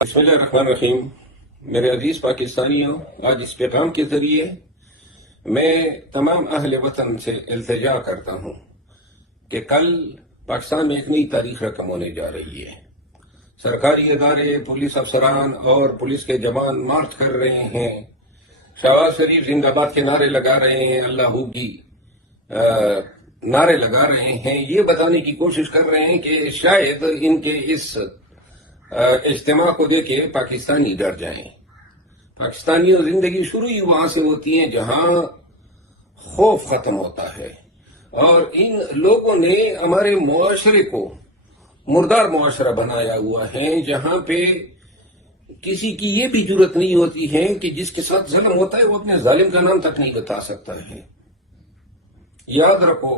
بسم اللہ الرحمن الرحیم۔ میرے عزیز پاکستانیوں، آج اس پیغام کے ذریعے میں تمام اہل وطن سے التجا کرتا ہوں کہ کل پاکستان میں ایک نئی تاریخ رقم ہونے جا رہی ہے۔ سرکاری ادارے، پولیس افسران اور پولیس کے جوان مارچ کر رہے ہیں، شہباز شریف زندہ باد کے نعرے لگا رہے ہیں، اللہ ہو کی نعرے لگا رہے ہیں، یہ بتانے کی کوشش کر رہے ہیں کہ شاید ان کے اس اجتماع کو دیکھ کے پاکستانی ڈر جائیں۔ پاکستانیوں زندگی شروع ہی وہاں سے ہوتی ہے جہاں خوف ختم ہوتا ہے، اور ان لوگوں نے ہمارے معاشرے کو مردار معاشرہ بنایا ہوا ہے، جہاں پہ کسی کی یہ بھی جرت نہیں ہوتی ہے کہ جس کے ساتھ ظلم ہوتا ہے وہ اپنے ظالم کا نام تک نہیں بتا سکتا ہے۔ یاد رکھو،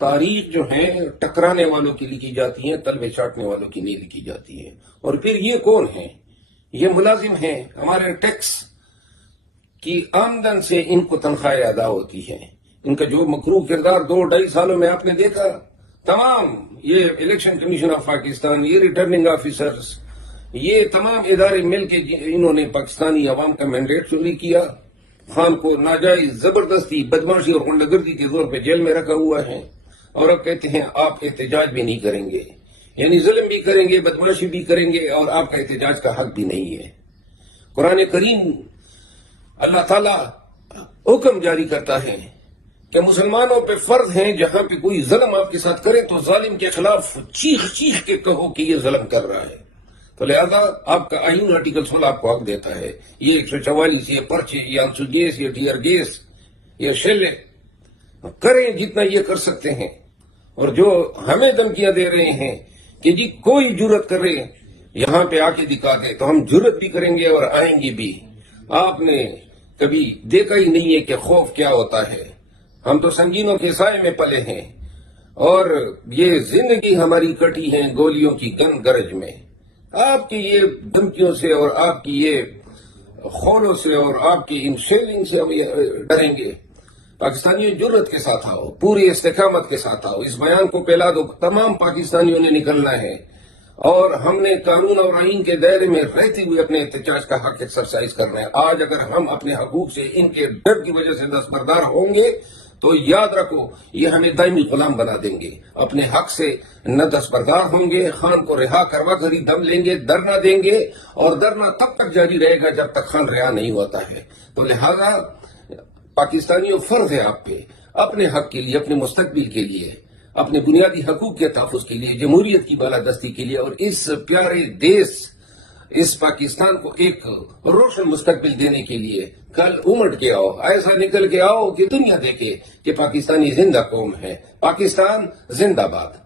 تاریخ جو ہے ٹکرانے والوں کی لکھی جاتی ہے، تلوے چاٹنے والوں کی نہیں لکھی جاتی ہے۔ اور پھر یہ کون ہیں؟ یہ ملازم ہیں، ہمارے ٹیکس کی آمدن سے ان کو تنخواہیں ادا ہوتی ہیں۔ ان کا جو مکروہ کردار 2-2.5 سالوں میں آپ نے دیکھا، تمام یہ الیکشن کمیشن آف پاکستان، یہ ریٹرننگ آفیسرز، یہ تمام ادارے مل کے انہوں نے پاکستانی عوام کا مینڈیٹ چوری کیا، خان کو ناجائز زبردستی بدماشی اور غنڈہ گردی کے زور پہ جیل میں رکھا ہوا ہے، اور اب کہتے ہیں آپ احتجاج بھی نہیں کریں گے، یعنی ظلم بھی کریں گے، بدماشی بھی کریں گے، اور آپ کا احتجاج کا حق بھی نہیں ہے۔ قرآن کریم اللہ تعالیٰ حکم جاری کرتا ہے کہ مسلمانوں پہ فرض ہیں جہاں پہ کوئی ظلم آپ کے ساتھ کرے تو ظالم کے خلاف چیخ چیخ کے کہو کہ یہ ظلم کر رہا ہے۔ تو لہذا آپ کا آئین آرٹیکل 16 آپ کو حق دیتا ہے، یہ 144، یہ پرچے، یہ آنسو گیس، یہ ٹیئر گیس، یہ شیلے کریں جتنا یہ کر سکتے ہیں۔ اور جو ہمیں دھمکیاں دے رہے ہیں کہ جی کوئی جرت کرے یہاں پہ آ کے دکھا دے، تو ہم جرت بھی کریں گے اور آئیں گے بھی۔ آپ نے کبھی دیکھا ہی نہیں ہے کہ خوف کیا ہوتا ہے۔ ہم تو سنگینوں کے سائے میں پلے ہیں، اور یہ زندگی ہماری کٹی ہے گولیوں کی گن گرج میں۔ آپ کی یہ دھمکیوں سے اور آپ کی یہ خولوں سے اور آپ کی ان شیلنگ سے ہم ڈریں گے؟ پاکستانیوں جرت کے ساتھ آؤ، پوری استقامت کے ساتھ آؤ، اس بیان کو پھیلا دو، تمام پاکستانیوں نے نکلنا ہے، اور ہم نے قانون اور آئین کے دائرے میں رہتے ہوئے اپنے احتجاج کا حق ایکسرسائز کرنا ہے۔ آج اگر ہم اپنے حقوق سے ان کے ڈر کی وجہ سے دستبردار ہوں گے تو یاد رکھو یہ ہمیں دائمی غلام بنا دیں گے۔ اپنے حق سے نہ دستبردار ہوں گے، خان کو رہا کروا کر ہی دم لیں گے، دھرنا دیں گے، اور دھرنا تب تک جاری رہے گا جب تک خان رہا نہیں ہوتا ہے۔ تو لہذا پاکستانیوں فرض ہے آپ پہ، اپنے حق کے لیے، اپنے مستقبل کے لیے، اپنے بنیادی حقوق کے تحفظ کے لیے، جمہوریت کی بالادستی کے لیے، اور اس پیارے دیش، اس پاکستان کو ایک روشن مستقبل دینے کے لیے کل امٹ کے آؤ، ایسا نکل کے آؤ کہ دنیا دیکھے کہ پاکستانی زندہ قوم ہے۔ پاکستان زندہ باد۔